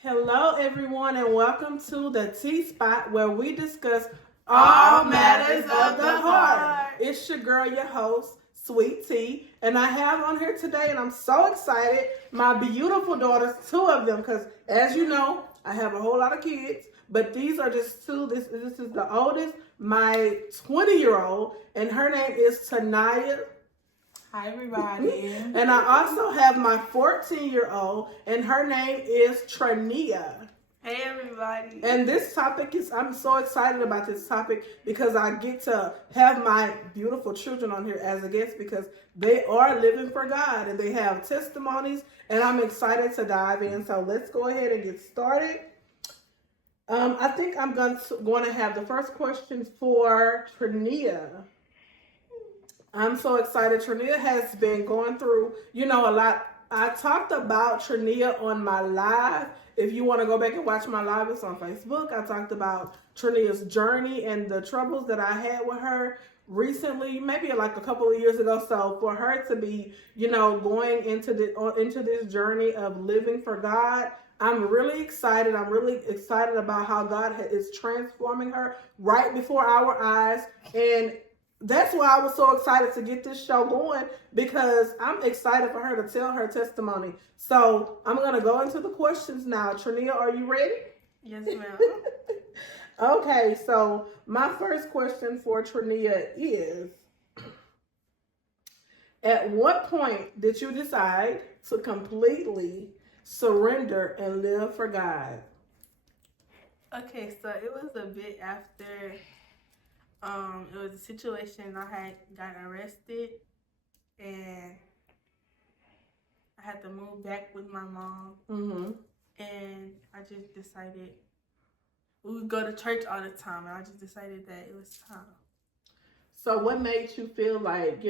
Hello, everyone, and welcome to the Tea Spot where we discuss all matters of the heart. It's your girl, your host, Sweet Tea, and I have on here today, and I'm so excited, my beautiful daughters, two of them, because as you know, I have a whole lot of kids, but these are just two. This is the oldest, my 20-year-old, and her name is Taniya. Hi, everybody. And I also have my 14-year-old, and her name is Trenia. Hey, everybody. And this topic I'm so excited about this topic because I get to have my beautiful children on here as a guest because they are living for God and they have testimonies, and I'm excited to dive in. So let's go ahead and get started. I think I'm going to have the first question for Trenia. I'm so excited. Trenia has been going through, a lot. I talked about Trenia on my live. If you want to go back and watch my live, it's on Facebook. I talked about Trenia's journey and the troubles that I had with her recently, maybe like a couple of years ago. So for her to be, going into this journey of living for God, I'm really excited. I'm really excited about how God is transforming her right before our eyes. And that's why I was so excited to get this show going because I'm excited for her to tell her testimony. So I'm going to go into the questions now. Trenia, are you ready? Yes, ma'am. Okay, so my first question for Trenia is, at what point did you decide to completely surrender and live for God? Okay, so it was a bit after it was a situation I had got arrested and I had to move back with my mom. Mm-hmm. And I just decided we would go to church all the time, and I just decided that it was time. So what made you feel like,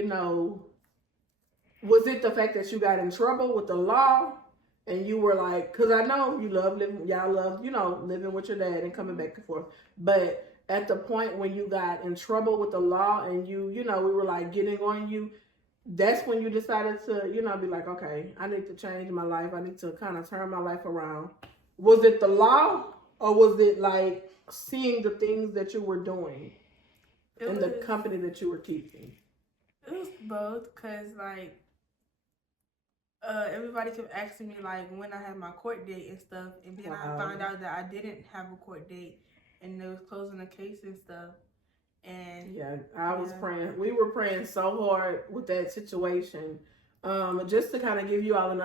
was it the fact that you got in trouble with the law and you were like, because I know you love living, y'all love, living with your dad and coming back and forth, but at the point when you got in trouble with the law and we were like getting on you, that's when you decided to, be like, okay, I need to change my life. I need to kind of turn my life around. Was it the law or was it like seeing the things that you were doing in the company that you were keeping? It was both because, like, everybody kept asking me, like, when I had my court date and stuff. And then I found out that I didn't have a court date. And they was closing the case and stuff. And I was praying. We were praying so hard with that situation. Just to kind of give you all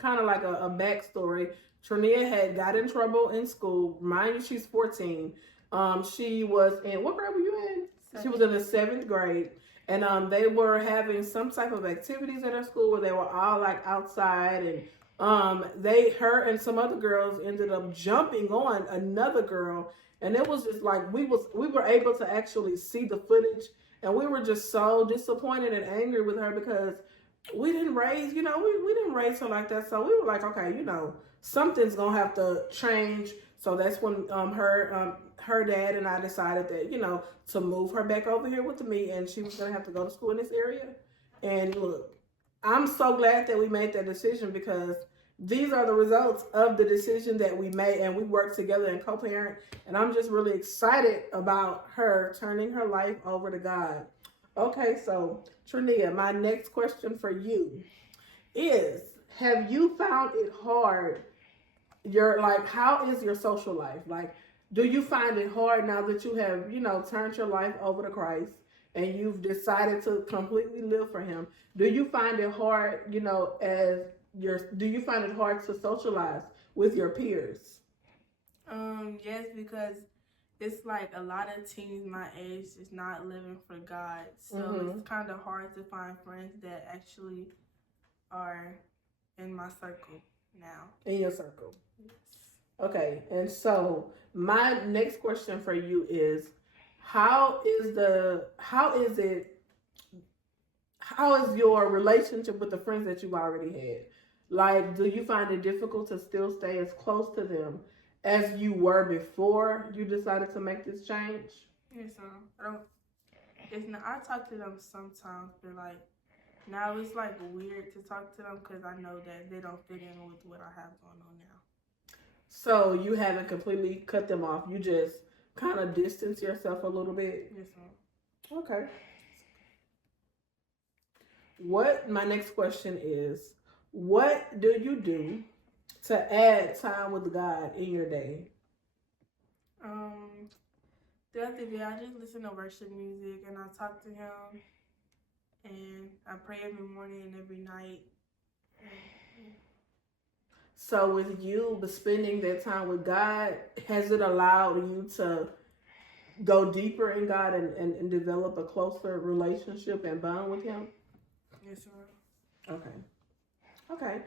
kind of like a backstory. Trenia had got in trouble in school. Mind you, she's 14. She was in, what grade were you in? She was in the 7th grade. And they were having some type of activities at her school where they were all like outside, and her and some other girls ended up jumping on another girl. And it was just like we were able to actually see the footage, and we were just so disappointed and angry with her because we didn't raise, we didn't raise her like that. So we were like, okay, something's gonna have to change. So that's when her dad and I decided that to move her back over here with me, and she was gonna have to go to school in this area. And look, I'm so glad that we made that decision because these are the results of the decision that we made, and we worked together and co-parent, and I'm just really excited about her turning her life over to God. Okay, so Trenia, my next question for you is, have you found it hard, how is your social life? Like, do you find it hard now that you have, turned your life over to Christ and you've decided to completely live for him? Do you find it hard, do you find it hard to socialize with your peers? Yes, because it's like a lot of teens my age is not living for God. So it's kind of hard to find friends that actually are in my circle now. In your circle. Yes. Okay, and so my next question for you is, how is your relationship with the friends that you've already had? Like, do you find it difficult to still stay as close to them as you were before you decided to make this change? Yes, I talk to them sometimes, but like now it's like weird to talk to them because I know that they don't fit in with what I have going on now. So you haven't completely cut them off. You just kind of distance yourself a little bit. Yes, ma'am. Okay. What my next question is, what do you do to add time with God in your day? The other day I just listen to worship music and I talk to Him, and I pray every morning and every night. So with you spending that time with God, has it allowed you to go deeper in God and develop a closer relationship and bond with Him? Yes, ma'am. Okay.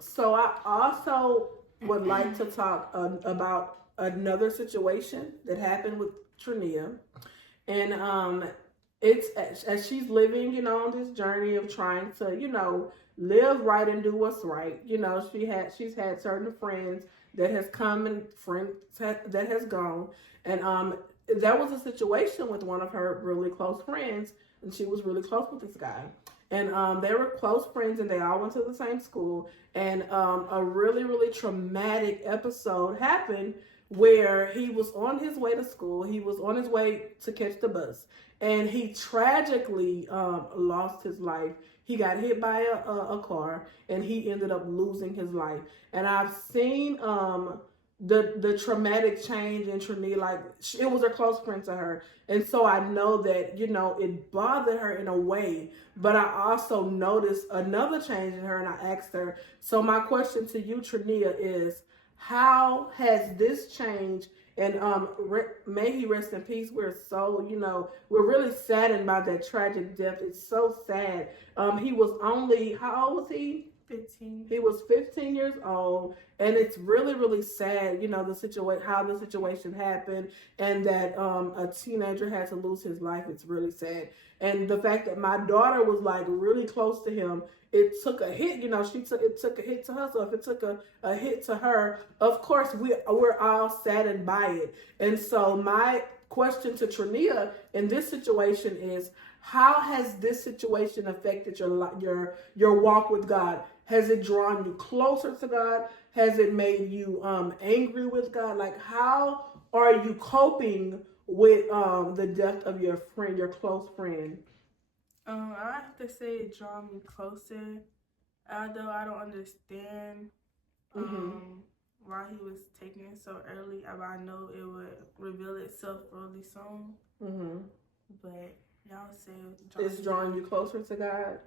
So I also would like to talk about another situation that happened with Trenia, and it's as she's living, on this journey of trying to, live right and do what's right. She's had certain friends that has come and friends that has gone, and there was a situation with one of her really close friends, and she was really close with this guy. And they were close friends, and they all went to the same school. And a really, really traumatic episode happened where he was on his way to school. He was on his way to catch the bus, and he tragically lost his life. He got hit by a car, and he ended up losing his life. And I've seen the traumatic change in Trenia. Like, it was a close friend to her, and so I know that it bothered her in a way. But I also noticed another change in her, and I asked her. So my question to you, Trenia, is how has this changed? And may he rest in peace. We're so, we're really saddened by that tragic death. It's so sad. He was only, how old was he? 15. He was 15 years old, and it's really, really sad, how the situation happened, and that a teenager had to lose his life. It's really sad. And the fact that my daughter was like really close to him, it took a hit. It took a hit to her. So if it took a hit to her, of course we're all saddened by it. And so my question to Trenia in this situation is, how has this situation affected your walk with God? Has it drawn you closer to God? Has it made you angry with God? Like, how are you coping with the death of your friend, your close friend? I have to say it drew me closer. Although I don't understand why he was taken so early, I know it would reveal itself really soon. But y'all say it's drawing you closer to God.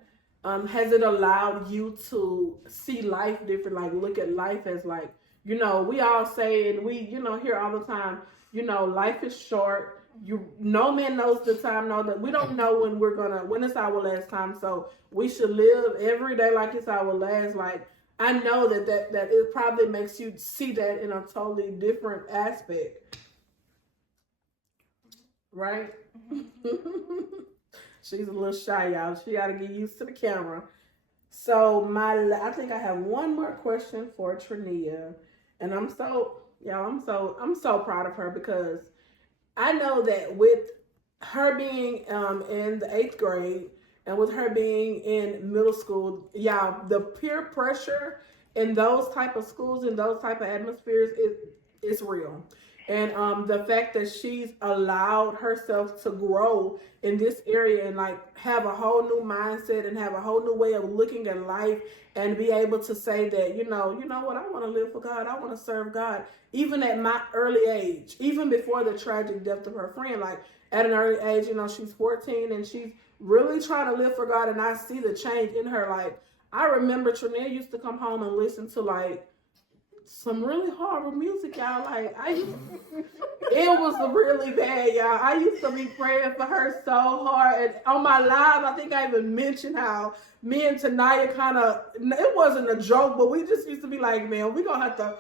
Has it allowed you to see life different? Like, look at life as like, we all say, and we, hear all the time, life is short. No man knows the time. No, that we don't know when it's our last time. So we should live every day like it's our last. Like, I know that it probably makes you see that in a totally different aspect, right? She's a little shy, y'all. She got to get used to the camera. So I think I have one more question for Trenia, and I'm so proud of her, because I know that with her being in the 8th grade and with her being in middle school, the peer pressure in those type of schools and those type of atmospheres is real. And the fact that she's allowed herself to grow in this area and like have a whole new mindset and have a whole new way of looking at life, and be able to say that, you know what, I want to live for God. I want to serve God. Even at my early age, even before the tragic death of her friend, like at an early age, she's 14 and she's really trying to live for God. And I see the change in her. Like, I remember Trenia used to come home and listen to like some really horrible music, y'all. Like, it was really bad, y'all. I used to be praying for her so hard. And on my live, I think I even mentioned how me and Taniya it wasn't a joke, but we just used to be like, man, we're going to have to,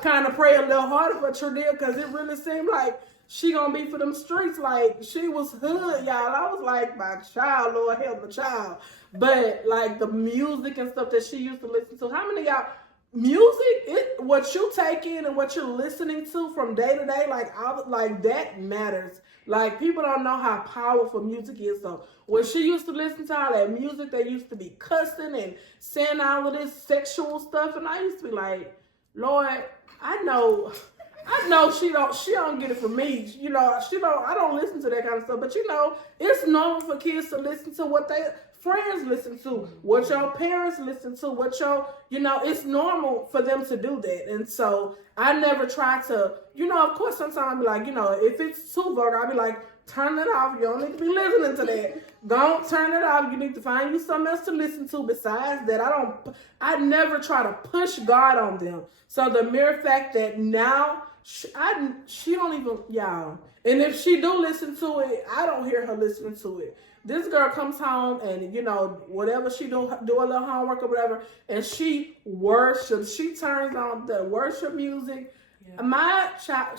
kind of pray a little harder for Trenia, because it really seemed like she going to be for them streets. Like, she was hood, y'all. I was like, my child, Lord help my child. But like the music and stuff that she used to listen to, how many of y'all, music, what you take in and what you're listening to from day to day, like that matters. Like, people don't know how powerful music is. So when she used to listen to all that music, they used to be cussing and saying all of this sexual stuff, and I used to be like, Lord, I know she don't get it from me. You know, I don't listen to that kind of stuff. But you know, it's normal for kids to listen to what they friends listen to, what your parents listen to, what your, you know, it's normal for them to do that. And so I never try to, you know, of course sometimes I'll be like, you know, if it's too vulgar, I'll be like, turn it off. You don't need to be listening to that. Don't turn it off. You need to find you something else to listen to besides that. I never try to push God on them. So the mere fact that now she don't even, y'all. And if she do listen to it, I don't hear her listening to it. This girl comes home and, you know, whatever she do a little homework or whatever, and she worships. She turns on the worship music. Yeah. My child,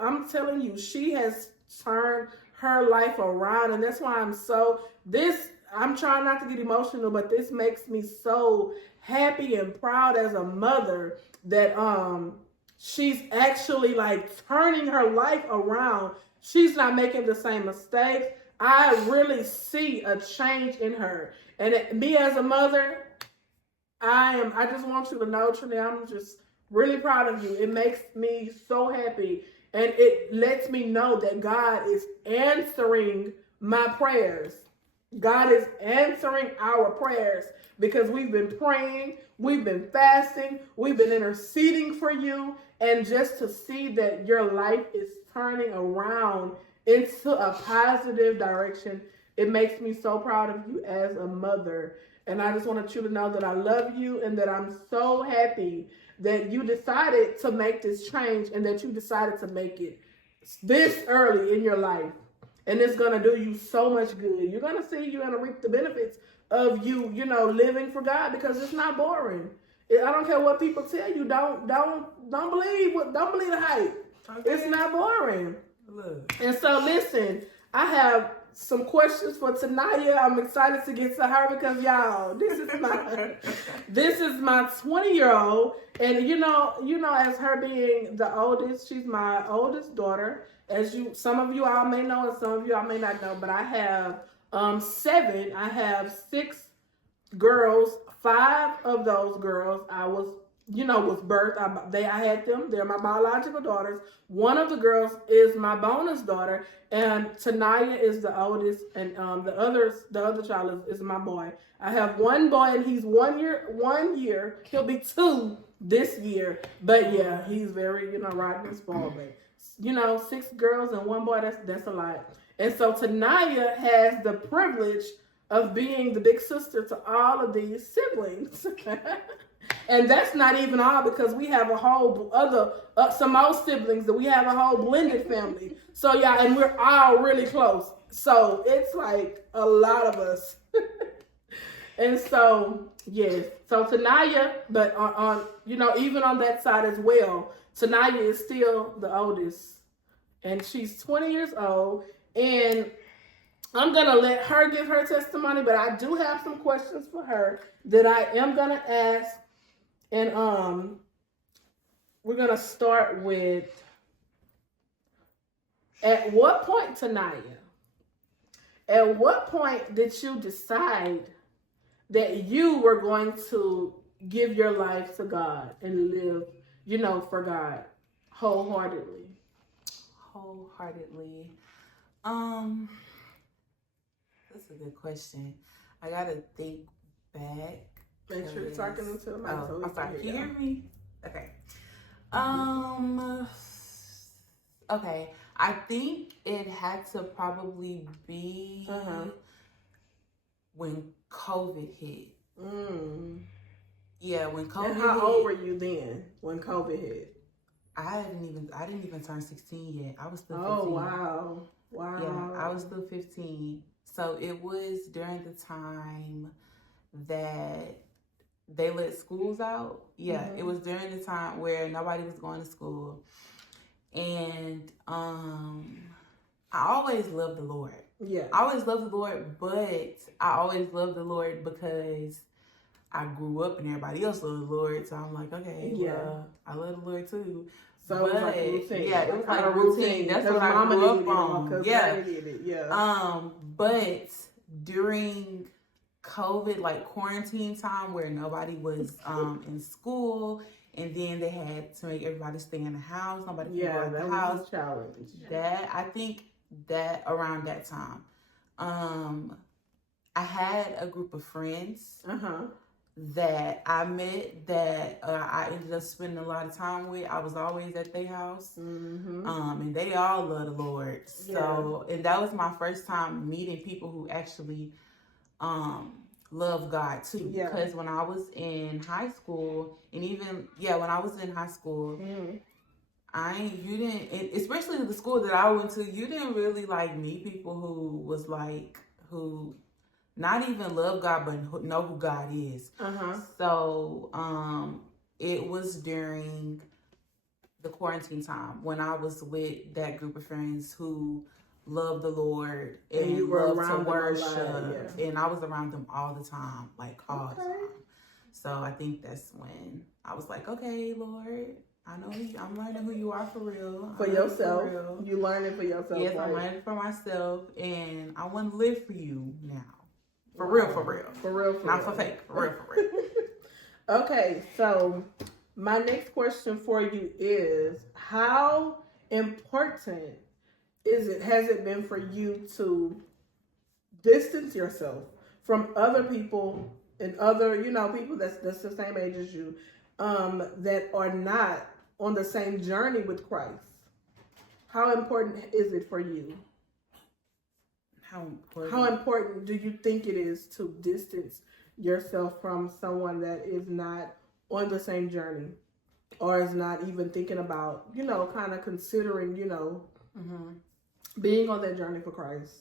I'm telling you, she has turned her life around, and that's why I'm trying not to get emotional, but this makes me so happy and proud as a mother that she's actually like turning her life around. She's not making the same mistakes. I really see a change in her. And me as a mother, I just want you to know, Trenia, I'm just really proud of you. It makes me so happy. And it lets me know that God is answering my prayers. God is answering our prayers because we've been praying, we've been fasting, we've been interceding for you. And just to see that your life is turning around into a positive direction, it makes me so proud of you as a mother. And I just want you to know that I love you and that I'm so happy that you decided to make this change and that you decided to make it this early in your life. And it's going to do you so much good. You're going to see, you're going to reap the benefits of you, you know, living for God, because it's not boring. I don't care what people tell you. Don't believe the hype. Okay. It's not boring. Look. And so listen, I have some questions for Taniya. I'm excited to get to her because y'all, this is my 20-year-old, and you know, as her being the oldest, she's my oldest daughter. As some of you all may know, and some of you all may not know, but I have 7. I have 6 girls. 5 of those girls was birthed. I had them. They're my biological daughters. One of the girls is my bonus daughter, and Taniya is the oldest, and the other child is my boy. I have one boy, and he's 1 year. He'll be 2 this year. But yeah, he's very, rotten and spoiled. But 6 girls and 1 boy, that's a lot. And so Taniya has the privilege of being the big sister to all of these siblings. And that's not even all, because we have a whole other, some more siblings, that we have a whole blended family. So yeah, and we're all really close. So it's like a lot of us. And so, yes. So Taniya, but on even on that side as well, Taniya is still the oldest. And she's 20 years old. And I'm going to let her give her testimony, but I do have some questions for her that I am going to ask. And we're going to start with, at what point, Taniya, at what point did you decide that you were going to give your life to God and live, for God wholeheartedly? Wholeheartedly. That's a good question. I gotta think back. Make sure you're talking into the mic. I'm sorry. Can you hear me? Okay. Okay. I think it had to probably be when COVID hit. Yeah, when COVID hit. And how old were you then when COVID hit? I didn't even turn 16 yet. I was still 15. Oh, wow. Yeah, I was still 15. So it was during the time that they let schools out. Yeah, It was during the time where nobody was going to school. And I always loved the Lord. Yeah. I always loved the Lord, but I always loved the Lord because I grew up and everybody else loved the Lord. So I'm like, okay, well, I love the Lord too. So it was like a routine. Yeah, it was like a routine. That's what I grew up on. Yeah. But during COVID, like quarantine time, where nobody was in school And then they had to make everybody stay in the house. Nobody could go out the that house. was a challenge. That, I think that around that time, I had a group of friends that I met that I ended up spending a lot of time with. I was always at their house, and they all love the Lord. So, and that was my first time meeting people who actually love God too. Because when I was in high school, and even when I was in high school, you didn't, especially the school that I went to, you didn't really like meet people who was like who not even love God, but know who God is. So, it was during the quarantine time when I was with that group of friends who loved the Lord and loved to worship. And I was around them all the time, like all the time. So I think that's when I was like, okay, Lord, I know I'm learning who you are for real. For yourself. You learning for yourself. Yes, I'm learning for myself, and I want to live for you now. For real, for real. For real, for Not real. for fake. For real, for real. Okay, so my next question for you is, how important has it been for you to distance yourself from other people and other, people that's the same age as you, that are not on the same journey with Christ? How important is it for you? How important do you think it is to distance yourself from someone that is not on the same journey, or is not even thinking about, kind of considering, being on that journey for Christ?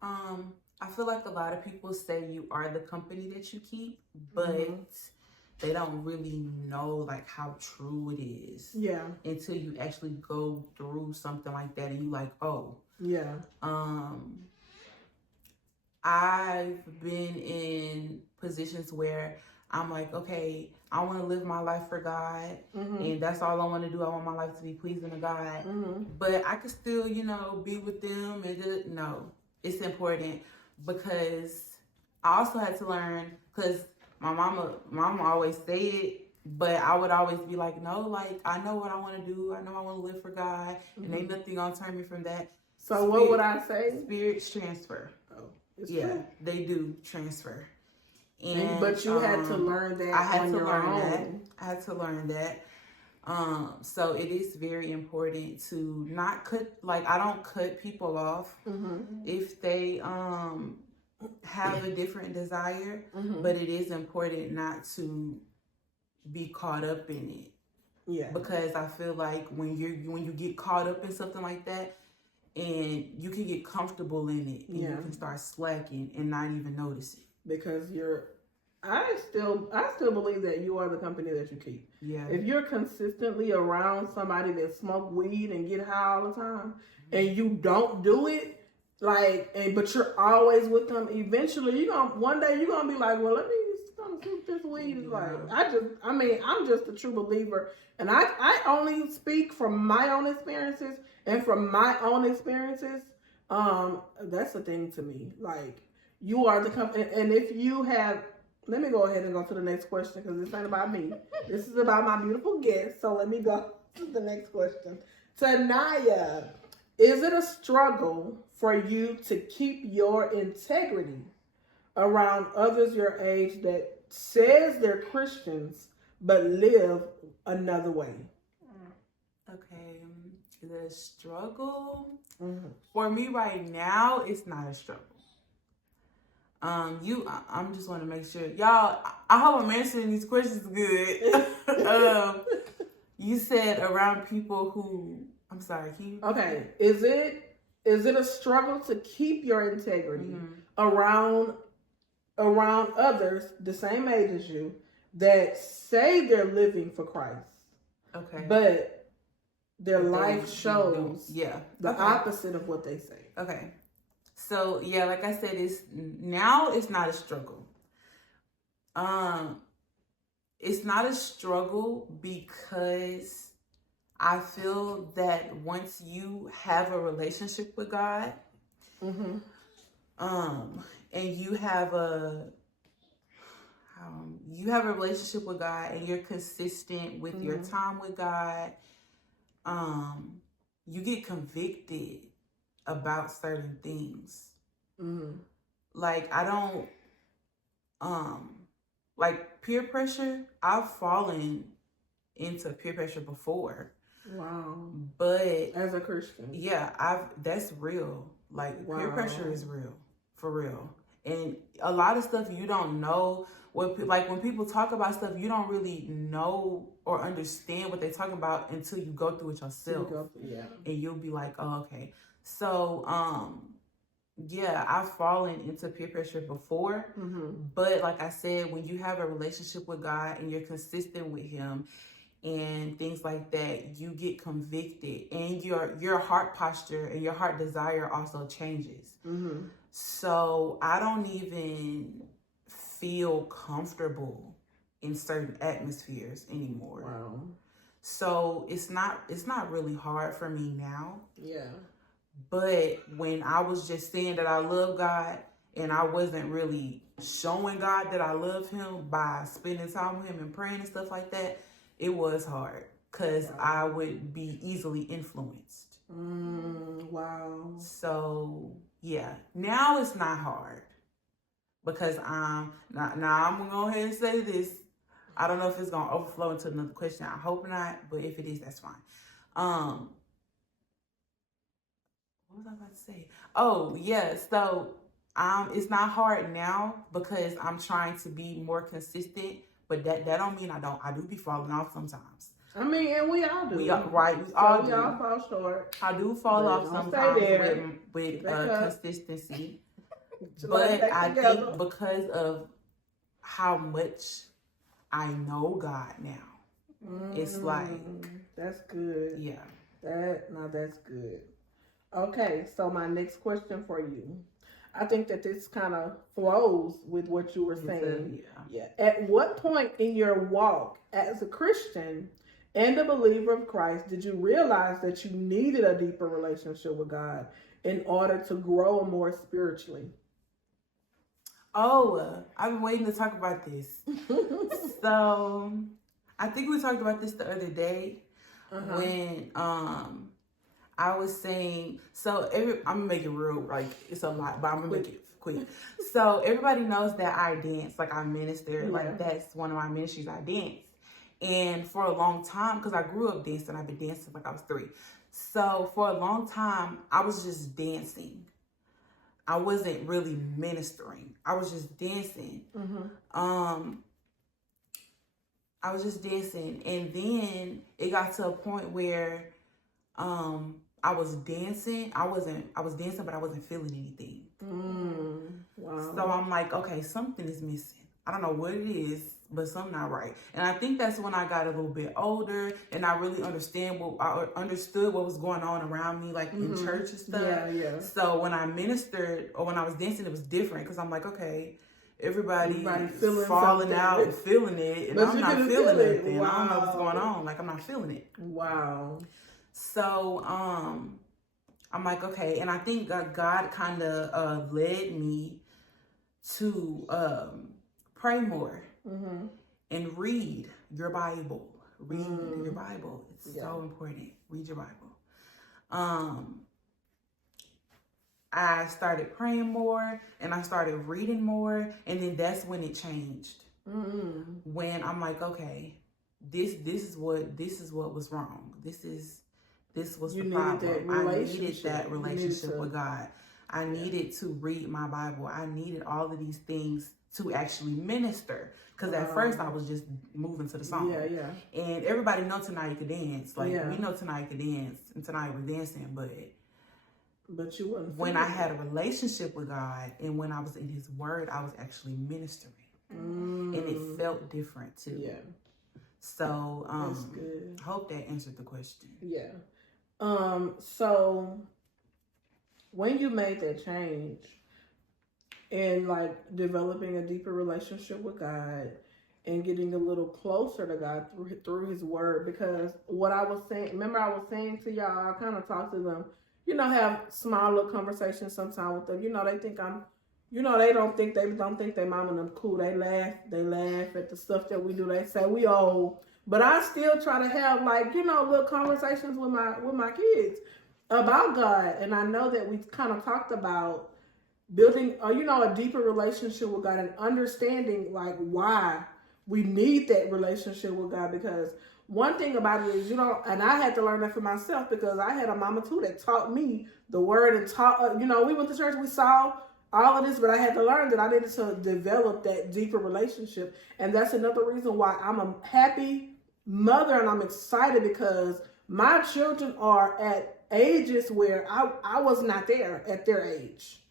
I feel like a lot of people say you are the company that you keep, but they don't really know like how true it is. Yeah. Until you actually go through something like that and you like, oh. Yeah. I've been in positions where I'm like, okay, I want to live my life for God, and that's all I want to do. I want my life to be pleasing to God, but I could still, be with them. And no, it's important, because I also had to learn, because my mama always said it, but I would always be like, no, like, I know what I want to do. I know I want to live for God, and ain't nothing gonna turn me from that. So what would I say? Spirits transfer. It's true. They do transfer. But you had to learn that. I had to learn that. So it is very important to not cut. Like, I don't cut people off if they have a different desire. But it is important not to be caught up in it. Yeah. Because I feel like when you get caught up in something like that, and you can get comfortable in it, and you can start slacking and not even notice it. Because I still believe that you are the company that you keep. Yeah. If you're consistently around somebody that smoke weed and get high all the time, and you don't do it, but you're always with them, eventually one day you're gonna be like, well, let me smoke this weed. I'm just a true believer, and I only speak from my own experiences. And from my own experiences, that's the thing to me. Like, you are the company. And if you have, let me go ahead and go to the next question, because this ain't about me. This is about my beautiful guest. So let me go to the next question. Taniya, is it a struggle for you to keep your integrity around others your age that says they're Christians but live another way? Okay. The struggle for me right now, it's not a struggle. I'm just want to make sure y'all. I hope I'm answering these questions good. You said around people who. I'm sorry. Okay. Is it a struggle to keep your integrity around others the same age as you that say they're living for Christ? Okay. But their life shows the opposite of what they say. Okay. So, like I said, it's not a struggle. It's not a struggle because I feel that once you have a relationship with God, and you have how you have a relationship with God and you're consistent with your time with God, you get convicted about certain things. Like, I don't, like peer pressure, I've fallen into peer pressure before. Wow. But as a Christian. Yeah, that's real. Like, peer pressure is real. For real. And a lot of stuff you don't know. Like, when people talk about stuff, you don't really know or understand what they're talking about until you go through it yourself. And you'll be like, oh, okay. So, yeah, I've fallen into peer pressure before. But like I said, when you have a relationship with God and you're consistent with Him and things like that, you get convicted, and your heart posture and your heart desire also changes. So I don't even feel comfortable in certain atmospheres anymore. Wow. So it's not really hard for me now. Yeah. But when I was just saying that I love God and I wasn't really showing God that I love Him by spending time with Him and praying and stuff like that, it was hard because I would be easily influenced. Wow. So yeah, now it's not hard because now I'm gonna go ahead and say this. I don't know if it's gonna overflow into another question. I hope not, but if it is, that's fine. What was I about to say? Oh yeah, so it's not hard now because I'm trying to be more consistent. But that don't mean I don't. I do be falling off sometimes. I mean, and we all do. We all do. We all fall short. I do fall off sometimes with consistency. But I think because of how much I know God now, it's like, that's good. Yeah. That's good. Okay, so my next question for you. I think that this kind of flows with what you were saying. Yeah. At what point in your walk as a Christian and a believer of Christ did you realize that you needed a deeper relationship with God in order to grow more spiritually? Oh, I've been waiting to talk about this. So, I think we talked about this the other day when I was saying, so I'm gonna make it real, like it's a lot, but I'm gonna make it quick. So everybody knows that I dance, like I minister, like that's one of my ministries, I dance. And for a long time, because I grew up dancing, I've been dancing like I was 3. So for a long time, I was just dancing. I wasn't really ministering. I was just dancing. I was just dancing. And then it got to a point where I was dancing. I was dancing, but I wasn't feeling anything. Wow. So I'm like, okay, something is missing. I don't know what it is, but something not right. And I think that's when I got a little bit older and I really understood what was going on around me, like in church and stuff. Yeah. So when I ministered or when I was dancing, it was different because I'm like, okay, everybody's falling out and feeling it, and but I'm not feeling it. Wow. I don't know what's going on. Like, I'm not feeling it. Wow. So, I'm like, okay. And I think God kind of led me to pray more and read your Bible. Read your Bible. It's so important. Read your Bible. I started praying more and I started reading more. And then that's when it changed. When I'm like, okay, this is what was wrong. This was the problem. I needed that relationship with God. I needed to read my Bible. I needed all of these things to actually minister. Because at first I was just moving to the song. Yeah. And everybody know Taniya could dance. Like, we know Taniya could dance. And Taniya was dancing. But you wasn't. When I had a relationship with God and when I was in His Word, I was actually ministering. And it felt different too. Yeah. So, that's good. I hope that answered the question. Yeah. So when you made that change and like developing a deeper relationship with God and getting a little closer to God through His Word, because what I was saying, remember I was saying to y'all, I kind of talked to them, have small little conversations sometimes with them. They think I'm you know, they don't think their mama and them cool. They laugh at the stuff that we do. They say we old. But I still try to have like, you know, little conversations with my kids about God. And I know that we kind of talked about building you know, a deeper relationship with God and understanding like why we need that relationship with God. Because one thing about it is, you know, and I had to learn that for myself because I had a mama too that taught me the word and taught, you know, we went to church, we saw all of this, but I had to learn that I needed to develop that deeper relationship. And that's another reason why I'm a happy mother and I'm excited because my children are at ages where I was not there at their age.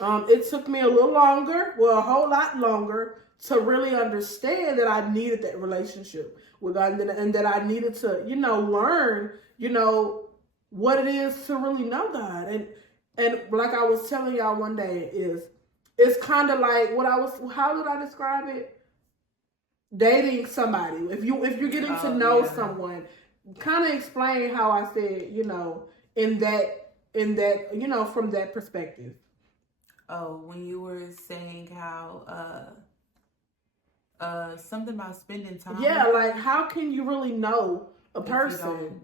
It took me a little longer, well, a whole lot longer, to really understand that I needed that relationship with God and that I needed to, you know, learn, you know, what it is to really know God. And like I was telling y'all one day it's kind of like how did I describe it? Dating somebody. If you're getting to know someone, kind of explain how I said, you know, in that, you know, from that perspective. Oh, when you were saying how something about spending time. Yeah, like how can you really know a person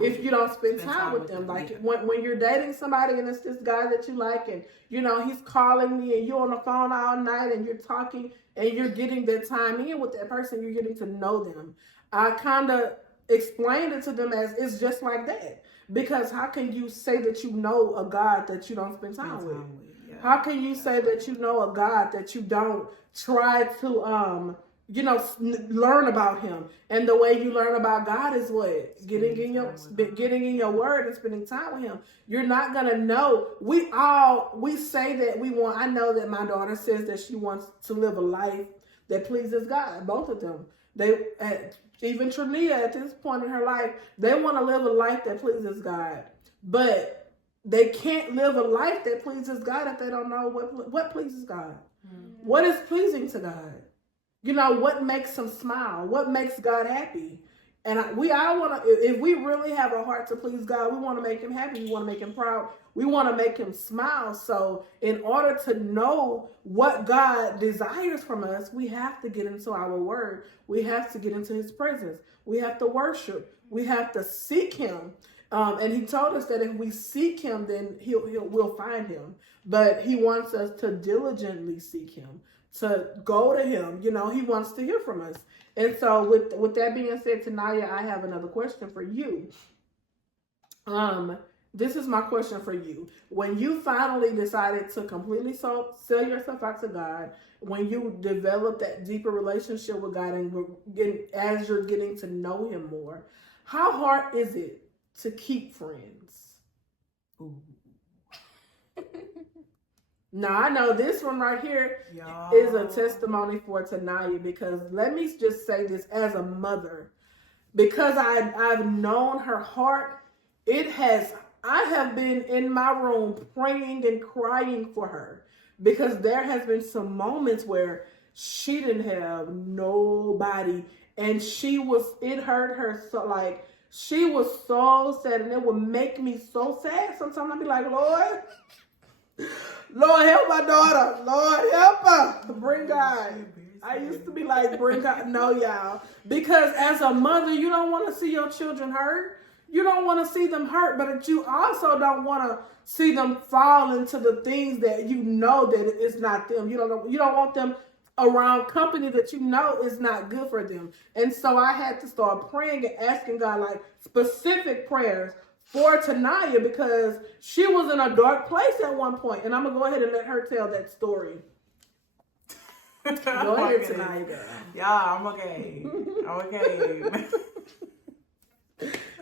if you don't spend time with them? Like yeah. when you're dating somebody and it's this guy that you like and you know he's calling me and you're on the phone all night and you're talking and you're getting that time in with that person, you're getting to know them. I kind of explained it to them as it's just like that. Because how can you say that you know a God that you don't spend time with? Yeah. How can you say that you know a God that you don't try to you know, learn about him? And the way you learn about God is what? Getting in your word and spending time with him. You're not gonna know. We say that we want. I know that my daughter says that she wants to live a life that pleases God. Both of them. Even Trenia at this point in her life, they want to live a life that pleases God. But they can't live a life that pleases God if they don't know what pleases God. Mm-hmm. What is pleasing to God? You know, what makes him smile? What makes God happy? And we all want to, if we really have a heart to please God, we want to make him happy. We want to make him proud. We want to make him smile. So in order to know what God desires from us, we have to get into our word. We have to get into his presence. We have to worship. We have to seek him. And he told us that if we seek him, then we'll find him. But he wants us to diligently seek him, to go to him. You know, he wants to hear from us. And so with that being said, Taniya, I have another question for you. This is my question for you. When you finally decided to completely sell yourself out to God, when you develop that deeper relationship with God and as you're getting to know him more, how hard is it to keep friends? Ooh. Now, I know this one right here is a testimony for Taniya because let me just say this as a mother. Because I've known her heart, I have been in my room praying and crying for her because there has been some moments where she didn't have nobody and it hurt her so, like, she was so sad and it would make me so sad. Sometimes I'd be like, Lord, help my daughter. Lord, help her. Bring God. I used to be like, bring God. No, y'all. Because as a mother, you don't want to see your children hurt. You don't want to see them hurt, but you also don't want to see them fall into the things that you know that it's not them. You don't want them around company that you know is not good for them. And so I had to start praying and asking God like specific prayers for Taniya because she was in a dark place at one point. And I'm going to go ahead and let her tell that story. Go ahead, Taniya. Yeah, I'm okay. I'm okay.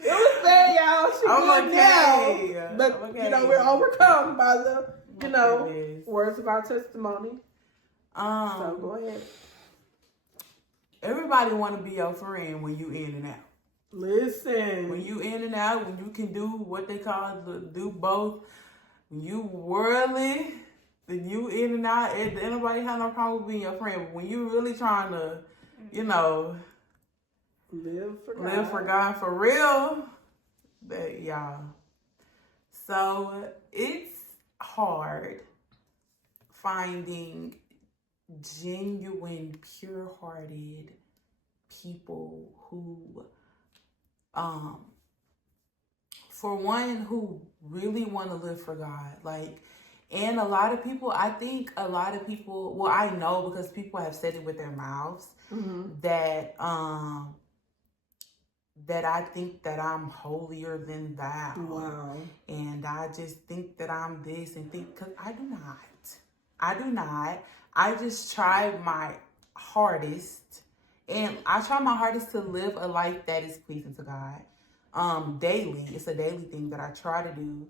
It was bad, y'all. I'm okay. Now. But, okay. You know, we're overcome by the, words of our testimony. So go ahead. Everybody want to be your friend when you in and out. Listen. When you in and out, when you can do what they call do both, when you worldly, then you in and out, anybody have no problem being your friend. But when you really trying to, you know, live for God for real, that y'all. So it's hard finding genuine, pure-hearted people who, for one, who really want to live for God. Like, and a lot of people, I think a lot of people, well, I know because people have said it with their mouths, that that I think that I'm holier than thou. Wow. And I just think that I'm this and think, because I do not. I do not. I just try my hardest. And I try my hardest to live a life that is pleasing to God. Daily. It's a daily thing that I try to do.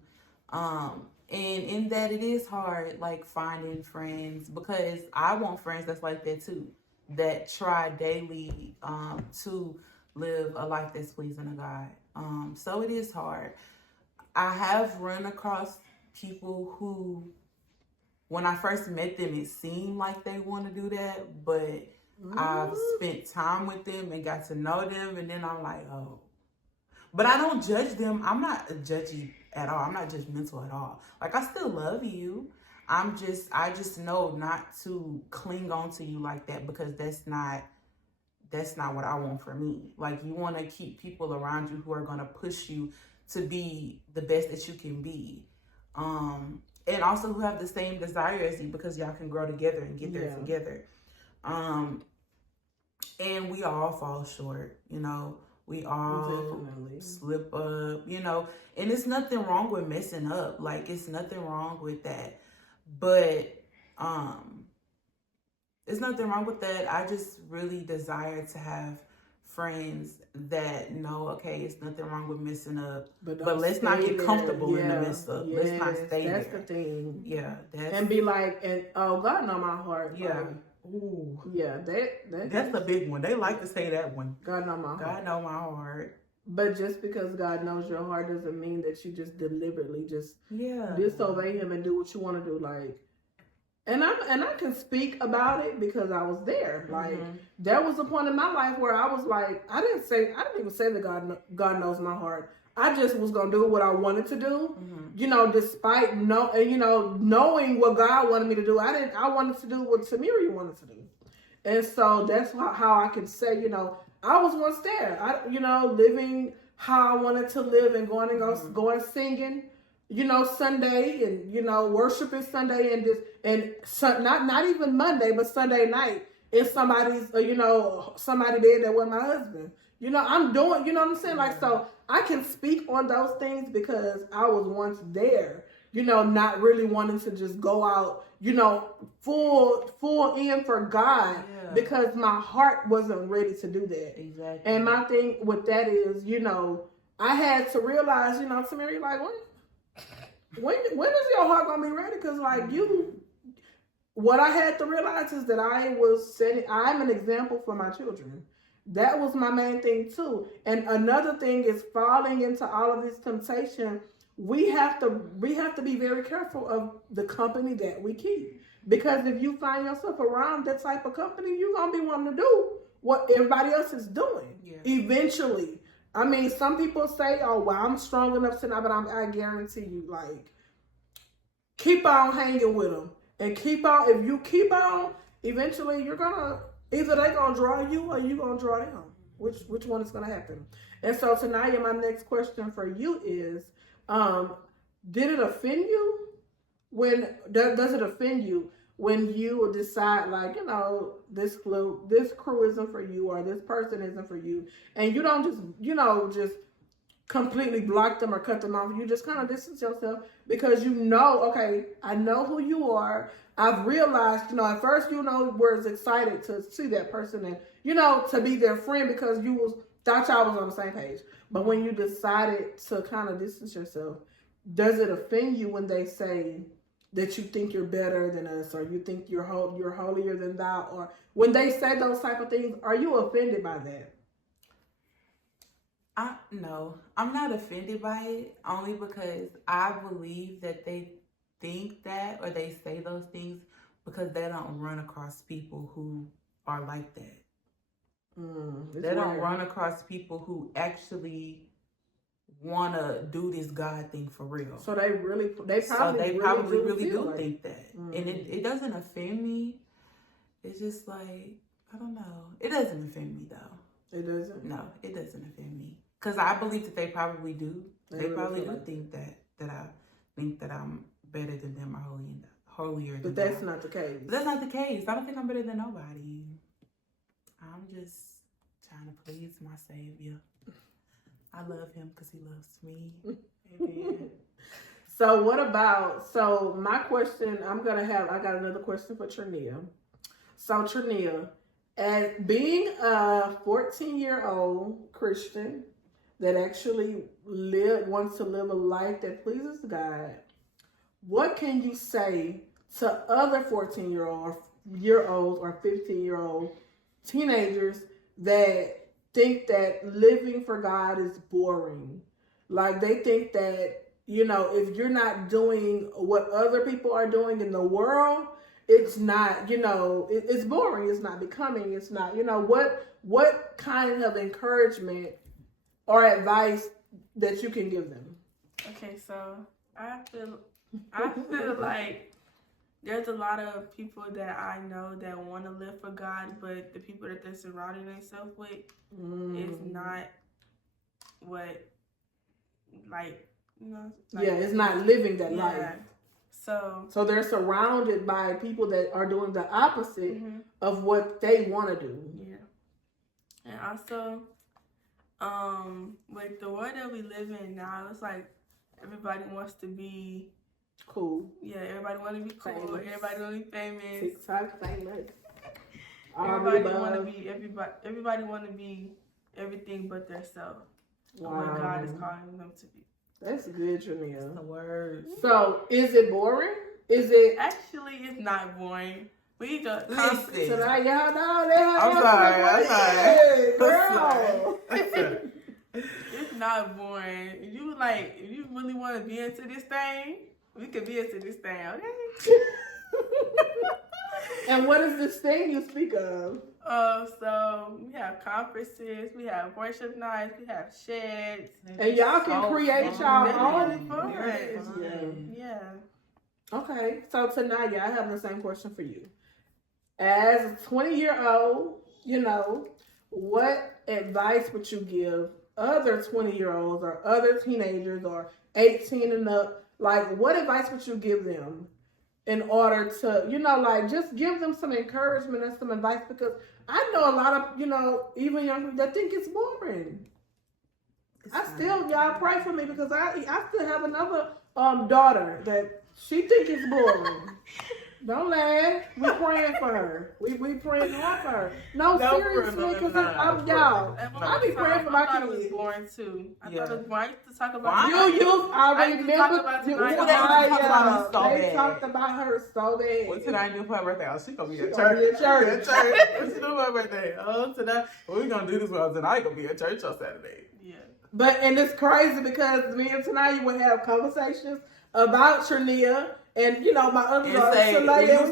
And in that it is hard, like finding friends, because I want friends that's like that too, that try daily to live a life that's pleasing to God. So it is hard. I have run across people who, when I first met them, it seemed like they want to do that, but I've spent time with them and got to know them, and then I'm like, oh. But I don't judge them. I'm not judgy at all. I'm not judgmental at all. Like, I still love you. I just know not to cling on to you like that, because that's not what I want for me. Like, you want to keep people around you who are going to push you to be the best that you can be. And also who have the same desire as you, because y'all can grow together and get there together. And we all fall short, you know. We all slip up, you know. And it's nothing wrong with messing up. Like, it's nothing wrong with that. But it's nothing wrong with that. I just really desire to have friends that know, okay, it's nothing wrong with messing up, but let's not get comfortable in the mess up. Let's not stay there. That's the thing. Yeah, and be like, and oh, God know my heart. Yeah. Like, ooh. Yeah, that's the big one. They like to say that one. God know my heart. God know my heart. But just because God knows your heart doesn't mean that you just deliberately just disobey Him and do what you want to do. Like, and I can speak about it because I was there. Like, there was a point in my life where I was like, I didn't even say that God knows my heart. I just was gonna do what I wanted to do, you know, despite knowing what God wanted me to do. I wanted to do what Tamiri wanted to do, and so that's how I can say, you know, I was once there. Living how I wanted to live and going singing, you know, Sunday, and, you know, worshiping Sunday, not even Monday, but Sunday night in somebody's somebody bed that wasn't my husband. You know, I'm doing, you know what I'm saying? Like, so I can speak on those things because I was once there, you know, not really wanting to just go out, you know, full in for God, because my heart wasn't ready to do that. Exactly. And my thing with that is, you know, I had to realize, you know, Tamiri, like, when is your heart gonna be ready? Because, like, what I had to realize is that I'm an example for my children. That was my main thing too. And another thing is falling into all of this temptation. We have to be very careful of the company that we keep. Because if you find yourself around that type of company, you're gonna be wanting to do what everybody else is doing. Yeah. Eventually. I mean, some people say, oh, well, I'm strong enough to know, but I guarantee you, like, keep on hanging with them. And if you keep on, eventually you're gonna, either they're gonna draw you or you're gonna draw them. Which one is gonna happen? And so Taniya, my next question for you is, did it offend you? Does it offend you when you decide, like, you know, this crew isn't for you, or this person isn't for you, and you don't just completely block them or cut them off? You just kind of distance yourself because you know, okay, I know who you are. I've realized, you know, at first, you know, was excited to see that person and, you know, to be their friend because thought y'all was on the same page. But when you decided to kind of distance yourself, does it offend you when they say that you think you're better than us, or you think you're holier than thou, or when they say those type of things? Are you offended by that? No, I'm not offended by it, only because I believe that they think that, or they say those things because they don't run across people who are like that. They don't run across people who actually want to do this God thing for real. So they probably really do like think that. And it doesn't offend me. It's just like, I don't know. It doesn't offend me though. It doesn't? No, it doesn't offend me. Because I believe that they probably do. They really probably do like think that I think that I'm better than them or holier than But them. that's not the case. But that's not the case. I don't think I'm better than nobody. I'm just trying to please my Savior. I love him because he loves me. Amen. So my question, I got another question for Trenia. So Trenia, as being a 14-year-old Christian that actually wants to live a life that pleases God, what can you say to other 14-year-olds or 15-year-old teenagers that think that living for God is boring? Like they think that, if you're not doing what other people are doing in the world, it's not, it's boring. It's not becoming. It's not, what kind of encouragement or advice that you can give them? Okay, so I feel like there's a lot of people that I know that want to live for God, but the people that they're surrounding themselves with is not what, it's not living that life. So they're surrounded by people that are doing the opposite of what they want to do. Yeah. And also, with the world that we live in now, it's like everybody wants to be cool. Yeah, everybody want to be cool. Famous. Everybody want to be famous. TikTok famous. Everybody want to be everybody want to be everything but themselves. Wow. What God is calling them to be. That's good, Trenia. That's the word. So, is it boring? Actually, it's not boring. We just listen. Tonight, y'all know I'm sorry. Girl. It's not boring. If you really want to be into this thing, we could be into this thing, okay? And what is this thing you speak of? So we have conferences, we have worship nights, we have sheds. And y'all can create y'all own fun. Yeah. Okay, so tonight, I have the same question for you. As a 20-year-old, what advice would you give other 20-year-olds or other teenagers or 18 and up? Like, what advice would you give them in order to, just give them some encouragement and some advice? Because I know a lot of, even young people that think it's boring. Y'all pray for me because I still have another daughter that she think it's boring. Don't laugh. We praying for her. We praying hard for her. No, seriously, because y'all. I be praying for my kids. I thought it was boring too. I thought it was boring. I used to talk about I remember they talked about her so bad. What did I do for her birthday? Oh, she gonna be at church. What she do for her birthday? Oh, tonight. We gonna do this well tonight. Gonna be at church on Saturday. Yeah. And it's crazy because me and Taniya would have conversations about Trenia. And my other daughter,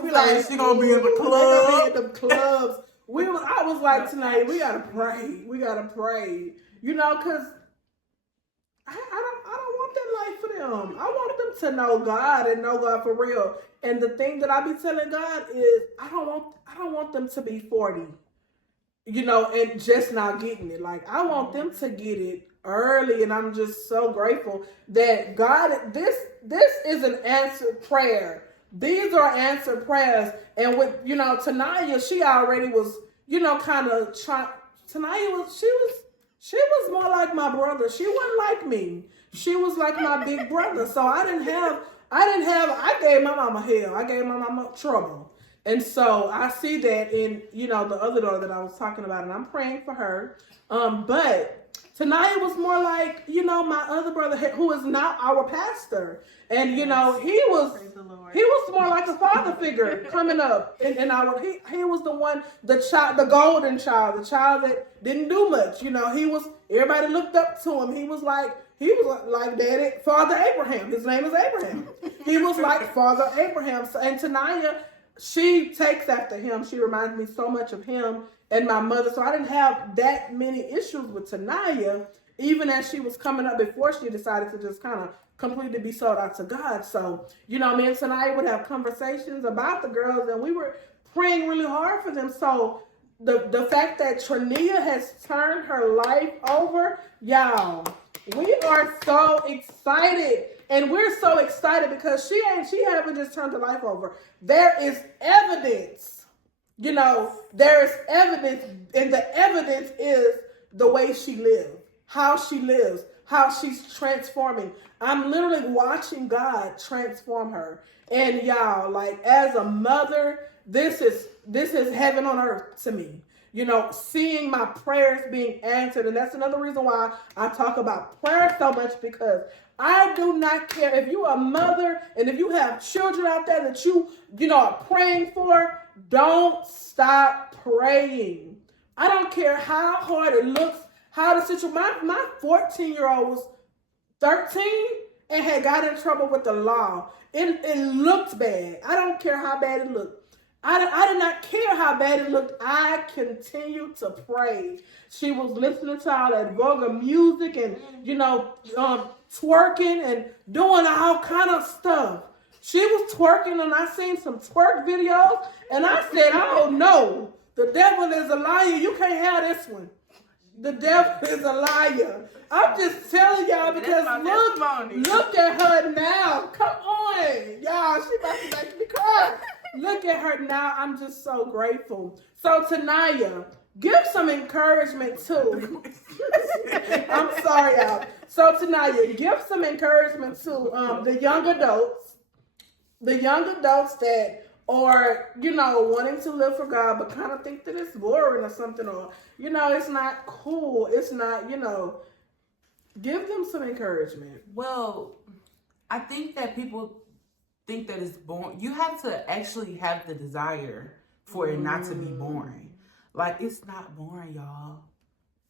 we be like, she gonna be in the club. In the clubs. I was like, tonight we gotta pray. We gotta pray. Cause I don't want that life for them. I want them to know God and know God for real. And the thing that I be telling God is, I don't want them to be 40, and just not getting it. Like I want them to get it early, and I'm just so grateful that God, this is an answered prayer. These are answered prayers. And with Taniya, she already was kind of trying. Taniya she was more like my brother. She wasn't like me. She was like my big brother. So I gave my mama hell. I gave my mama trouble. And so I see that in the other daughter that I was talking about, and I'm praying for her. But Taniya was more like, my other brother who is now our pastor. And, he was more like a father figure coming up. And he was the one, the golden child, the child that didn't do much. Everybody looked up to him. He was like Daddy, Father Abraham. His name is Abraham. He was like Father Abraham. And Taniya, she takes after him. She reminds me so much of him and my mother. So I didn't have that many issues with Taniya even as she was coming up before she decided to just kind of completely be sold out to God. So, me and Taniya would have conversations about the girls, and we were praying really hard for them. So the fact that Trenia has turned her life over, y'all, we are so excited. And we're so excited because she haven't just turned her life over. There is evidence. There is evidence, and the evidence is the way she lives, how she lives, how she's transforming. I'm literally watching God transform her. And y'all, like, as a mother, this is heaven on earth to me. Seeing my prayers being answered. And that's another reason why I talk about prayer so much, because I do not care if you're a mother and if you have children out there that you are praying for, don't stop praying. I don't care how hard it looks, how the situation. My 14-year-old was 13 and had got in trouble with the law. It looked bad. I don't care how bad it looked. I did not care how bad it looked. I continued to pray. She was listening to all that vulgar music and, twerking and doing all kind of stuff. She was twerking, and I seen some twerk videos, and I said, oh no, the devil is a liar. You can't have this one. The devil is a liar. I'm just telling y'all, because look at her now. Come on. Y'all, she about to make me cry. Look at her now. I'm just so grateful. So, Taniya, give some encouragement too. I'm sorry, y'all. So, Taniya, give some encouragement to the young adults that are, wanting to live for God, but kind of think that it's boring or something, or, it's not cool. It's not, give them some encouragement. Well, I think that people think that it's boring. You have to actually have the desire for it not to be boring. Like, it's not boring, y'all.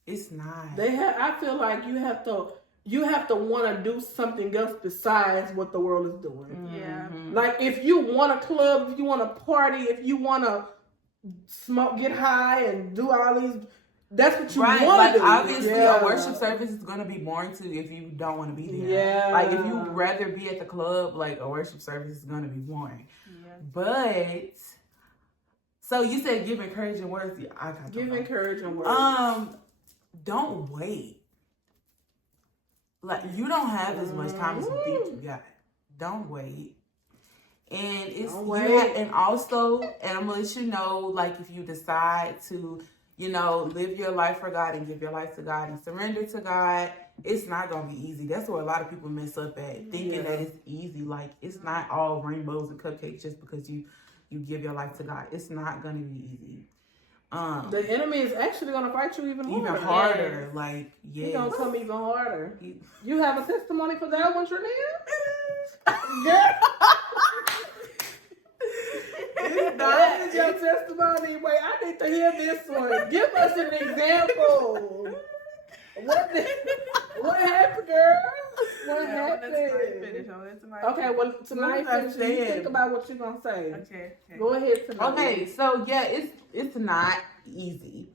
It's not. I feel like you have to want to do something else besides what the world is doing. Yeah. Like, if you want a club, if you want to party, if you want to smoke, get high, and do all these, that's what you want to do. Obviously, a worship service is going to be boring too if you don't want to be there. Yeah. Like, if you'd rather be at the club, like, a worship service is going to be boring. Yeah. But, so you said give encouraging words. Yeah, I got give encouraging words. Don't wait. Like, you don't have as much time as you think you got. Don't wait. And and also, and I'm gonna let you know, like, if you decide to, live your life for God and give your life to God and surrender to God, it's not gonna be easy. That's where a lot of people mess up at, thinking that it's easy. Like, it's not all rainbows and cupcakes just because you give your life to God. It's not gonna be easy. The enemy is actually gonna fight you even harder. Yes. Like, yes. He's gonna come even harder. You have a testimony for that one, Trenia? Girl. That is your testimony. Wait, I need to hear this one. Give us an example. What happened, girl? What happened? Okay, well, tonight finish. You think about what you're gonna say. Okay. Go ahead tonight. Okay, so yeah, it's not easy,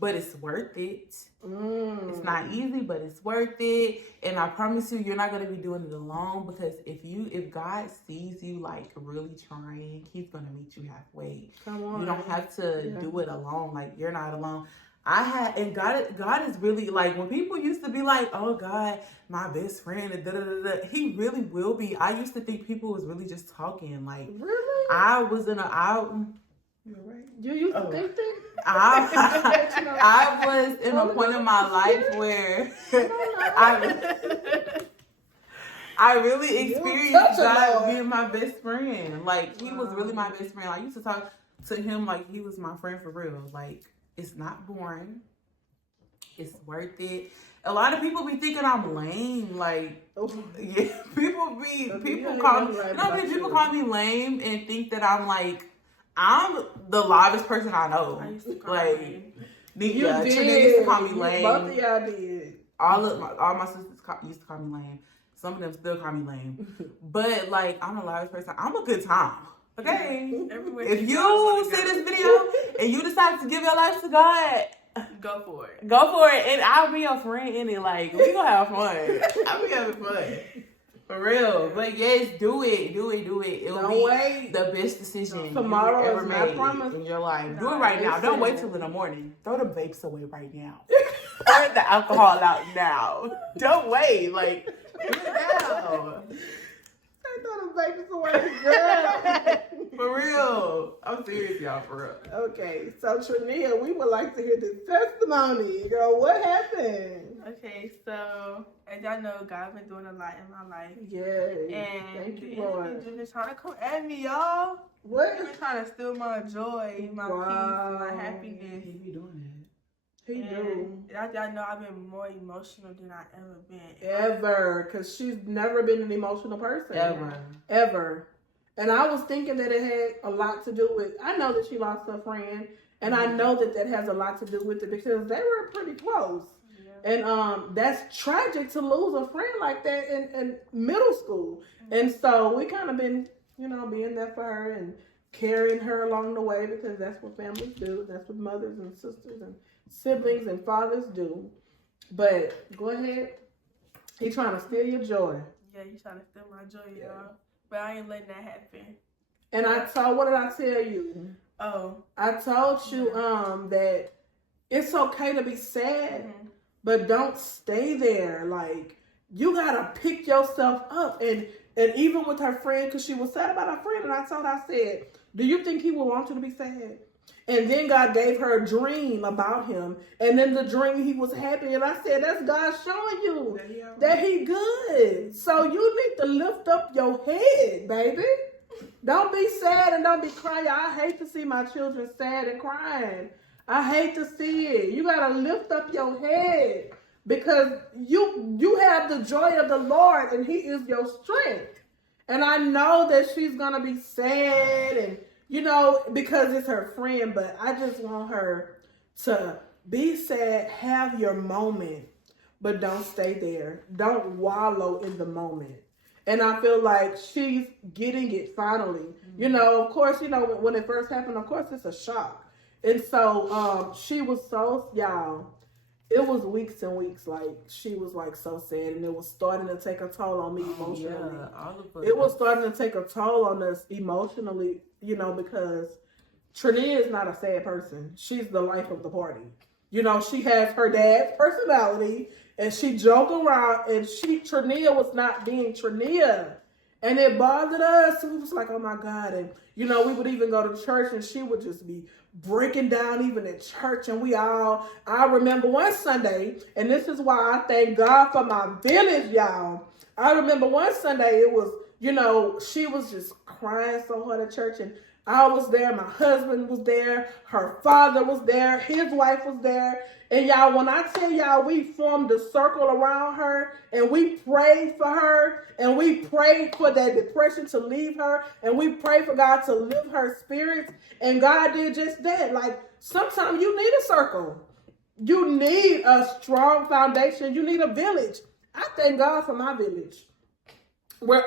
but it's worth it. It's not easy, but it's worth it. And I promise you, you're not gonna be doing it alone, because if God sees you like really trying, He's gonna meet you halfway. Come on. You don't have to do it alone. Like, you're not alone. God is really, like, when people used to be like, oh, God, my best friend, and He really will be. I used to think people was really just talking. Like, really? I was in You're right. You used to think that? I was in a point in my life where I really experienced God being my best friend. Like, He was really my best friend. I used to talk to Him like He was my friend for real. Like, it's not boring. It's worth it. A lot of people be thinking I'm lame. Like, yeah, people call me lame and think that I'm the loudest person I know. Like, Trina used to call me lame. Both of y'all did. All my sisters used to call me lame. Some of them still call me lame. But, like, I'm the loudest person. I'm a good time. Okay? If you see this video and you decide to give your life to God, Go for it. Go for it, and I'll be your friend in it. Like, we gonna have fun. I'll be having fun. For real. But yes, do it. It'll be the best decision tomorrow you ever is made not promised in your life. No, Do it right now. listen. Don't wait till in the morning. Throw the vapes away right now. Pour the alcohol out now. Don't wait. Like, do it now. I thought the baby's away, girl. For real. I'm serious, y'all, for real. Okay, so Trenia, we would like to hear this testimony. Girl, what happened? Okay, so as y'all know, God's been doing a lot in my life. Yes. And Thank the you, Lord. enemy just been trying to come at me, y'all. What? He been trying to steal my joy, my peace, my happiness. He be doing that. He do. Y'all know I've been more emotional than I ever been. Ever. Because she's never been an emotional person. Ever. And I was thinking that it had a lot to do with, I know that she lost her friend, and I know that that has a lot to do with it because they were pretty close. Yeah. And that's tragic to lose a friend like that in middle school. Mm-hmm. And so we kind of been, being there for her and carrying her along the way because that's what families do. That's what mothers and sisters and siblings and fathers do. But go ahead. He's trying to steal your joy. Yeah, he's trying to steal my joy, y'all. But I ain't letting that happen. And what did I tell you? Oh. I told you that it's okay to be sad, but don't stay there. Like, you gotta pick yourself up. And even with her friend, because she was sad about her friend, and I said, do you think he would want you to be sad? And then God gave her a dream about him. And in the dream, he was happy. And I said, that's God showing you that he good. So you need to lift up your head, baby. Don't be sad and don't be crying. I hate to see my children sad and crying. I hate to see it. You got to lift up your head because you have the joy of the Lord and he is your strength. And I know that she's going to be sad and because it's her friend, but I just want her to be sad, have your moment, but don't stay there. Don't wallow in the moment. And I feel like she's getting it finally. Of course, when it first happened, of course, it's a shock. And so she was y'all, it was weeks and weeks, like, she was, like, so sad, and it was starting to take a toll on me emotionally. Yeah, it was starting to take a toll on us emotionally, because Trenia is not a sad person. She's the life of the party. She has her dad's personality, and she joked around, and Trenia was not being Trenia. And it bothered us. We was like, oh, my God. And, we would even go to church, and she would just be breaking down even at church. And I remember one Sunday, and this is why I thank God for my village, y'all. I remember one Sunday, it was, she was just crying so hard at church, and I was there, my husband was there, her father was there, his wife was there. And y'all, when I tell y'all, we formed a circle around her and we prayed for her and we prayed for that depression to leave her and we prayed for God to lift her spirits. And God did just that. Like, sometimes you need a circle. You need a strong foundation. You need a village. I thank God for my village. Where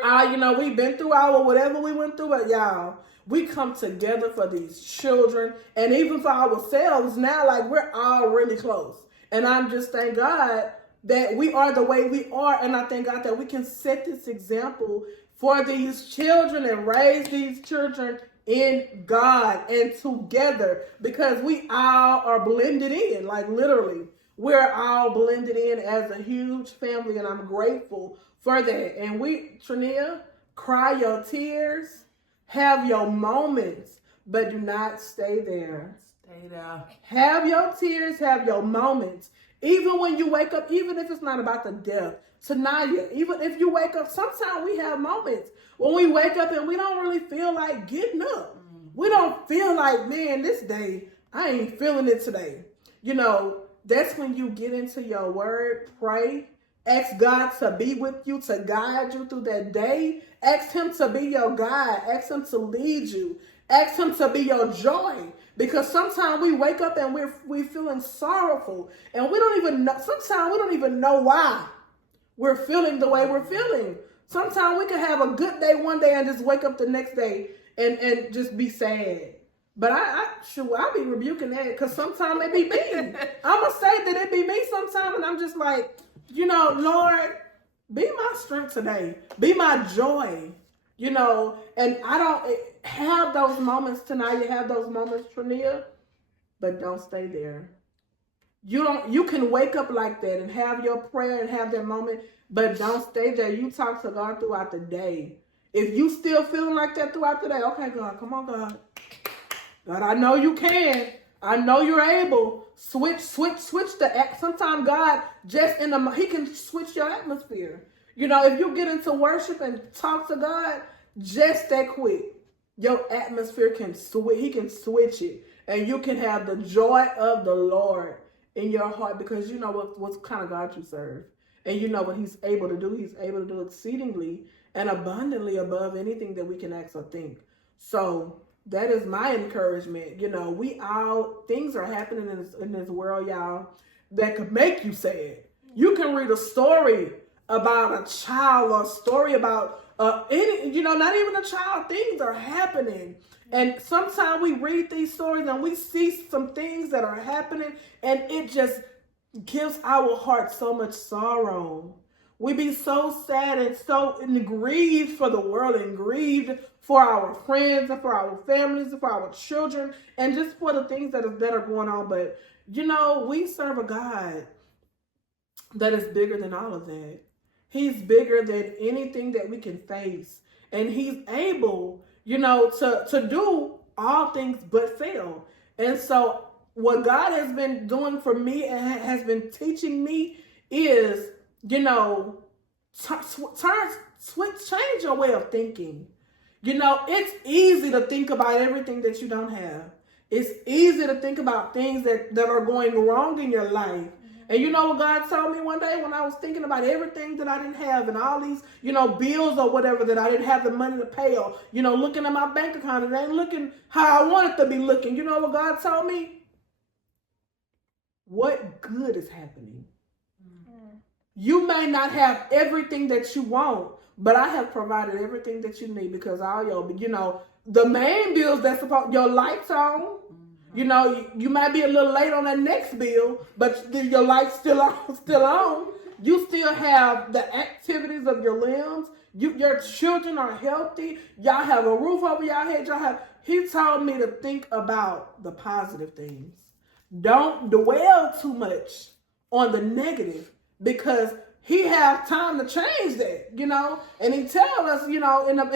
we've been through whatever we went through, but y'all, we come together for these children and even for ourselves now, like, we're all really close. And I'm just thank God that we are the way we are. And I thank God that we can set this example for these children and raise these children in God and together, because we all are blended in, like, literally. We're all blended in as a huge family, and I'm grateful for that. And Trenia, cry your tears, have your moments, but do not stay there. Stay there. Have your tears, have your moments. Even when you wake up, even if it's not about the death, Taniya, even if you wake up, sometimes we have moments when we wake up and we don't really feel like getting up. We don't feel like, man, this day, I ain't feeling it today. That's when you get into your word, pray, ask God to be with you, to guide you through that day. Ask him to be your guide. Ask him to lead you. Ask him to be your joy. Because sometimes we wake up and we're feeling sorrowful. And we don't even know, sometimes we don't even know why we're feeling the way we're feeling. Sometimes we can have a good day one day and just wake up the next day and just be sad. But I be rebuking that because sometimes it be me. I'm going to say that it be me sometimes, and I'm just like, Lord, be my strength today. Be my joy, and I don't have those moments tonight. You have those moments, Trenia, but don't stay there. You can wake up like that and have your prayer and have that moment, but don't stay there. You talk to God throughout the day. If you still feeling like that throughout the day, okay, God, come on, God. God, I know you can. I know you're able. Switch the act. Sometimes God He can switch your atmosphere. If you get into worship and talk to God, just that quick, your atmosphere can switch. He can switch it, and you can have the joy of the Lord in your heart because you know what kind of God you serve, and you know what He's able to do. He's able to do exceedingly and abundantly above anything that we can ask or think. So that is my encouragement. Things are happening in this world, y'all, that could make you sad. You can read a story about a child or a story about not even a child. Things are happening. And sometimes we read these stories and we see some things that are happening and it just gives our heart so much sorrow. We be so sad and grieved for the world and grieved for our friends and for our families and for our children and just for the things that are going on. But, we serve a God that is bigger than all of that. He's bigger than anything that we can face. And He's able, to do all things but fail. And so what God has been doing for me and has been teaching me is, change your way of thinking. It's easy to think about everything that you don't have. It's easy to think about things that are going wrong in your life. And you know what God told me one day when I was thinking about everything that I didn't have and all these, bills or whatever that I didn't have the money to pay or, looking at my bank account and it ain't looking how I want it to be looking. You know what God told me? What good is happening? You may not have everything that you want, but I have provided everything that you need because all your, the main bills that's supposed, your lights on. You might be a little late on that next bill, but your light's still on. You still have the activities of your limbs. Your children are healthy. Y'all have a roof over your head. He told me to think about the positive things. Don't dwell too much on the negative because He have time to change that, And He tell us, in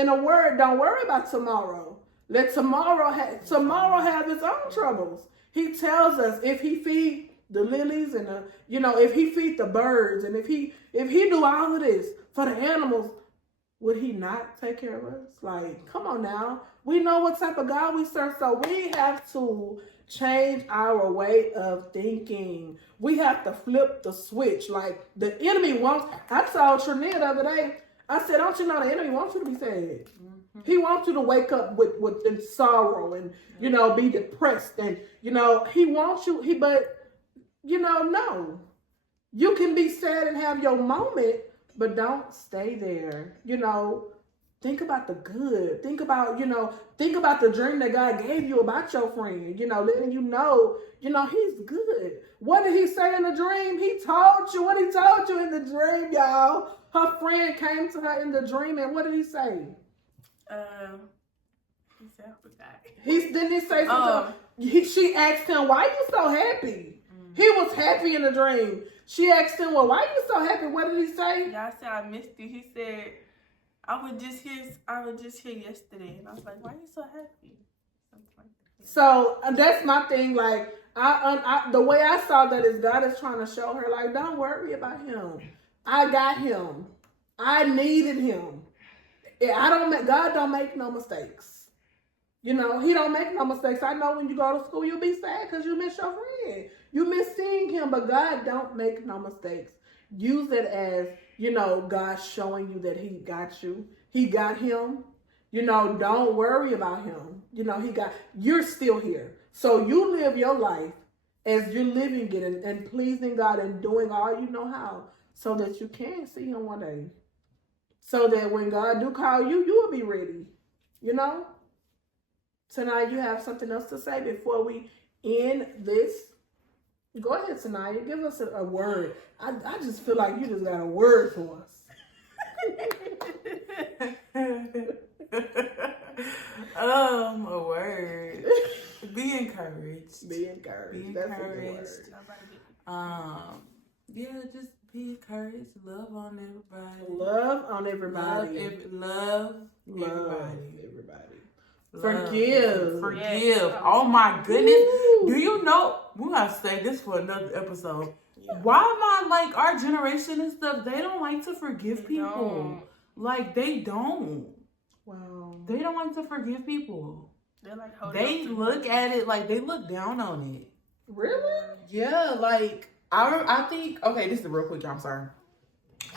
a word, don't worry about tomorrow. Let tomorrow have its own troubles. He tells us if He feed the lilies and if He feed the birds and if he do all of this for the animals, would He not take care of us? Like, come on now. We know what type of God we serve, so we have to change our way of thinking. We have to flip the switch. Like the enemy wants. I told Trenia the other day. I said, "Don't you know the enemy wants you to be sad? He wants you to wake up with sorrow and be depressed and he wants you. No, you can be sad and have your moment, but don't stay there. Think about the good. Think about the dream that God gave you about your friend. Letting He's good. What did He say in the dream? He told you what He told you in the dream, y'all. Her friend came to her in the dream, and what did He say? He said, I forgot. Didn't He say something? She asked him, "Why you so happy?" He was happy in the dream. She asked him, "Well, why you so happy?" What did he say? Yeah, I said I missed it. He said, I was just here yesterday, and I was like, "Why are you so happy?" Something like that. So that's my thing. Like, the way I saw that is God is trying to show her, like, don't worry about him. I got him. I needed him. God don't make no mistakes. He don't make no mistakes. I know when you go to school, you'll be sad because you miss your friend. You miss seeing him, but God don't make no mistakes. Use it as, God showing you that He got you. He got him. Don't worry about him. You're still here. So you live your life as you're living it and pleasing God and doing all you know how so that you can see Him one day. So that when God do call you, you will be ready. Tonight, you have something else to say before we end this? Go ahead, Taniya. Give us a word. I just feel like you just got a word for us. A word. Be encouraged. Be encouraged. Be That's a good encouraged. word. Yeah, just be encouraged. Love on everybody. Love on everybody. Love everybody. Love. Forgive. Forgive. Oh my goodness. Ooh. Do you know? We gotta say this for another episode. Yeah. Why am I like our generation and stuff? They don't like to forgive people. Like they don't. Wow. They don't like to forgive people. They're like they look at it like they look down on it. Really? Yeah. Like I think. Okay, this is real quick. I'm sorry.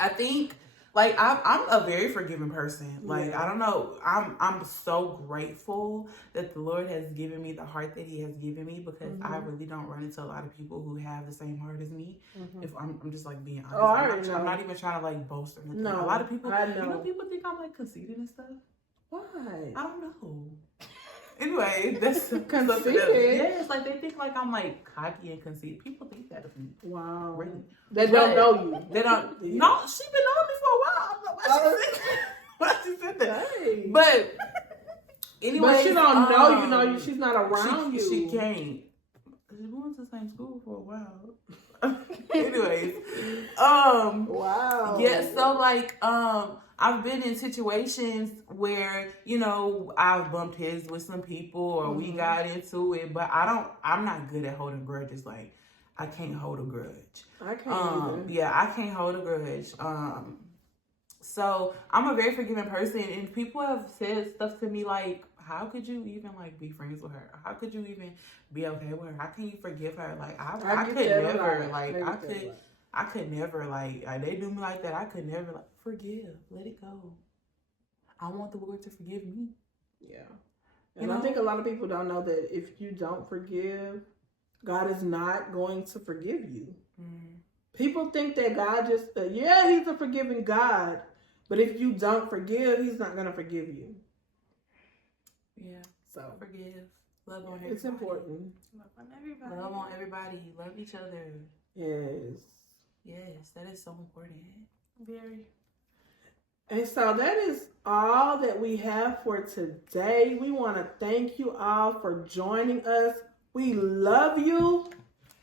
I think. Like I'm a very forgiving person. Like I don't know. I'm so grateful that the Lord has given me the heart that He has given me, because I really don't run into a lot of people who have the same heart as me. If I'm just like being honest. I'm not even trying to like boast or anything. No, a lot of people, I know. You know, people think I'm like conceited and stuff. Why? I don't know. Anyway, that's conceited. Yeah, it's like they think like I'm like cocky and conceited. People think that of me. Wow. Really. They don't know you. They don't. No, she been on me for a while. I don't know why she said that. Hey. But anyway, but she don't know you. Know you. She's not around you. She can't. We went to the same school for a while. Anyways, wow. Yeah. So like, I've been in situations where, you know, I've bumped heads with some people or we got into it, but I'm not good at holding grudges. Like, I can't hold a grudge. I can't either. Yeah, I can't hold a grudge. So I'm a very forgiving person, and people have said stuff to me like, how could you even like be friends with her? How could you even be okay with her? How can you forgive her? Like I could never, like I could never, like they do me like that. I could never, like, forgive. Let it go. I want the Lord to forgive me. Yeah. And I think a lot of people don't know that if you don't forgive, God is not going to forgive you. People think that God just, He's a forgiving God. But if you don't forgive, He's not going to forgive you. Yeah. So forgive. Love on everybody. It's important. Love on everybody. Love on everybody. Love each other. Yes. Yes, that is so important. Very. And so that is all that we have for today. We want to thank you all for joining us. We love you.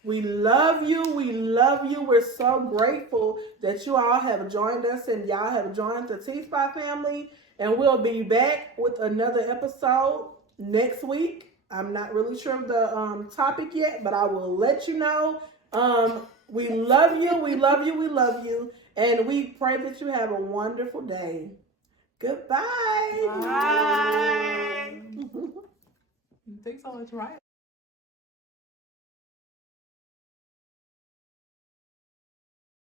We love you. We love you. We're so grateful that you all have joined us and y'all have joined the T-Spot family. And we'll be back with another episode next week. I'm not really sure of the topic yet, but I will let you know. We love you. We love you. We love you. And we pray that you have a wonderful day. Goodbye. Bye. Thanks so much, Ryan.